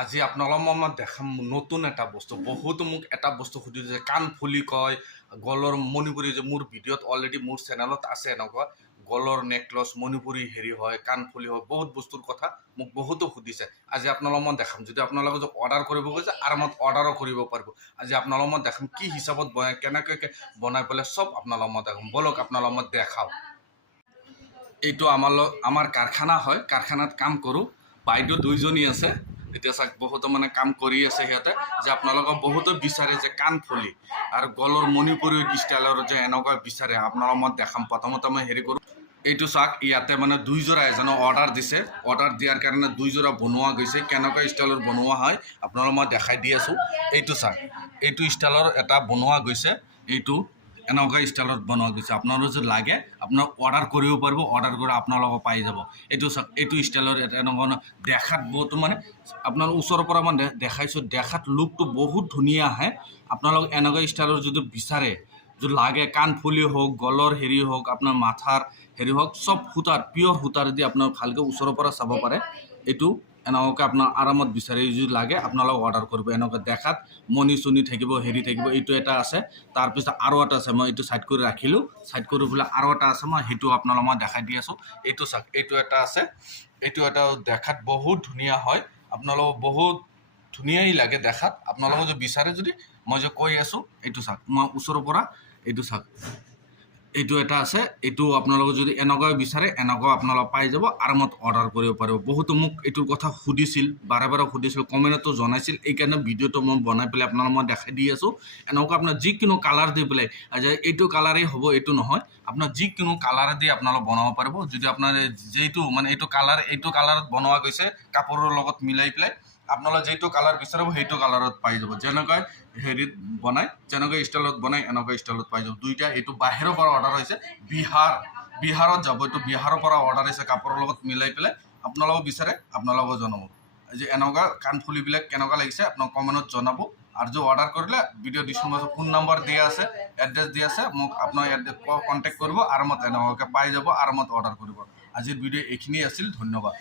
আজি আপোনালোকক মই দেখাম নতুন এটা বস্তু। বহুতো মোক এটা বস্তু সুধিছে কাণ ফুলি কয়? গলৰ মণিপুৰী যে মোৰ ভিডিঅ'ত অলৰেডি মোৰ চেনেলত আছে এনেকুৱা। গলৰ নেকলেছ মণিপুৰী হেৰি হয়, কাণ ফুলি হয়, বহুত বস্তুৰ কথা মোক বহুতো সুধিছে। আজি আপোনালোকক মই দেখাম। যদি আপোনালোকে যদি অৰ্ডাৰ কৰিব গৈছে আৰামত অৰ্ডাৰো কৰিব পাৰিব। আজি আপোনালোকক মই দেখাম কি হিচাপত বনাই, কেনেকৈ বনাই পেলাই চব আপোনালোকক মই দেখাম। ব'লক, আপোনালোকক মই দেখাওঁ। এইটো আমাৰ আমাৰ কাৰখানা হয়। কাৰখানাত কাম কৰোঁ। বাইদেউ দুইজনী আছে। এতিয়া চাওক, বহুতো মানে কাম কৰি আছে সিহঁতে, যে আপোনালোকক বহুতো বিচাৰে যে কাণ ফুলি আৰু গলৰ মণিপুৰী ষ্টাইলৰ যে এনেকুৱা বিচাৰে, আপোনালোকক মই দেখাম। প্ৰথমতে মই হেৰি কৰোঁ, এইটো চাওক, ইয়াতে মানে দুইযোৰা এজনে অৰ্ডাৰ দিছে। অৰ্ডাৰ দিয়াৰ কাৰণে দুইযোৰা বনোৱা গৈছে। কেনেকুৱা ষ্টাইলৰ বনোৱা হয়, আপোনালোকক মই দেখাই দি আছোঁ। এইটো চাওক, এইটো ষ্টাইলৰ এটা বনোৱা গৈছে, এইটো এনেকুৱা ষ্টাইলত বনোৱা গৈছে। আপোনালোকৰ যদি লাগে, আপোনাক অৰ্ডাৰ কৰিব পাৰিব অৰ্ডাৰ কৰি আপোনালোকক পাই যাব। এইটো চাওক এইটো ষ্টাইলৰ এনেকুৱা দেখাত বহুতো মানে আপোনাৰ ওচৰৰ পৰা দে- দেখাইছোঁ, দেখাত লুকটো বহুত ধুনীয়া আহে। আপোনালোক এনেকুৱা ষ্টাইলৰ যদি বিচাৰে, যদি লাগে, কাণ ফুলি হওক, গলৰ হেৰি হওক, আপোনাৰ মাথাৰ হেৰি হওক, চব সূতাৰ পিয়ৰ সূতাৰ দি আপোনাৰ ভালকৈ ওচৰৰ পৰা চাব পাৰে, এইটো এনেকুৱাকৈ আপোনাৰ আৰামত বিচাৰি যদি লাগে, আপোনালোকে অৰ্ডাৰ কৰিব। এনেকুৱা দেখাত, মণি চণি থাকিব, হেৰি থাকিব, এইটো এটা আছে। তাৰপিছত আৰু এটা আছে, মই এইটো ছাইড কৰি ৰাখিলোঁ। ছাইড কৰি পেলাই আৰু এটা আছে, মই সেইটো আপোনালোকক মই দেখাই দি আছোঁ। এইটো চাওক, এইটো এটা আছে। এইটো এটা দেখাত বহুত ধুনীয়া হয়। আপোনালোকক বহুত ধুনীয়াই লাগে দেখাত। আপোনালোকে যদি বিচাৰে যদি, মই যে কৈ আছোঁ, এইটো চাওক, মই ওচৰৰ পৰা, এইটো চাওক। এইটো এটা আছে, এইটো আপোনালোকে যদি এনেকুৱা বিচাৰে, এনেকুৱা আপোনালোকে পাই যাব, আৰামত অৰ্ডাৰ কৰিব পাৰিব। বহুতো মোক এইটোৰ কথা সুধিছিল, বাৰে বাৰে সুধিছিল কমেণ্টতো জনাইছিল, এইকাৰণে ভিডিঅ'টো মই বনাই পেলাই আপোনালোকক মই দেখাই দি আছোঁ। এনেকুৱা আপোনাৰ যিকোনো কালাৰ দি পেলাই যে এইটো কালাৰেই হ'ব, এইটো নহয়, আপোনাৰ যিকোনো কালাৰে দি আপোনালোকে বনাব পাৰিব। যদি আপোনাৰ যিটো মানে এইটো কালাৰ এইটো কালাৰত বনোৱা গৈছে, কাপোৰৰ লগত মিলাই পেলাই আপোনালোকে যিটো কালাৰ বিচাৰিব, সেইটো কালাৰত পাই যাব। যেনেকৈ হেৰিত বনাই, যেনেকৈ ষ্টাইলত বনাই এনেকুৱা ষ্টাইলত পাই যাব। দুইটা, এইটো বাহিৰৰ পৰা অৰ্ডাৰ হৈছে বিহাৰ। বিহাৰত যাব, এইটো বিহাৰৰ পৰা অৰ্ডাৰ হৈছে কাপোৰৰ লগত মিলাই পেলাই আপোনালোকক বিচাৰে, আপোনালোকক জনাব। যে এনেকুৱা কাণফুলিবিলাক কেনেকুৱা লাগিছে আপোনাক কমেণ্টত জনাব। আৰু যে অৰ্ডাৰ কৰিলে ভিডিঅ' ডিছক্ৰিপশ্যনত ফোন নম্বৰ দিয়া আছে এড্ৰেছ দিয়া আছে, মোক আপোনাৰ কণ্টেক্ট কৰিব আৰামত এনেকুৱাকৈ পাই যাব আৰামত অৰ্ডাৰ কৰিব। আজিৰ ভিডিঅ' এইখিনিয়ে আছিল, ধন্যবাদ।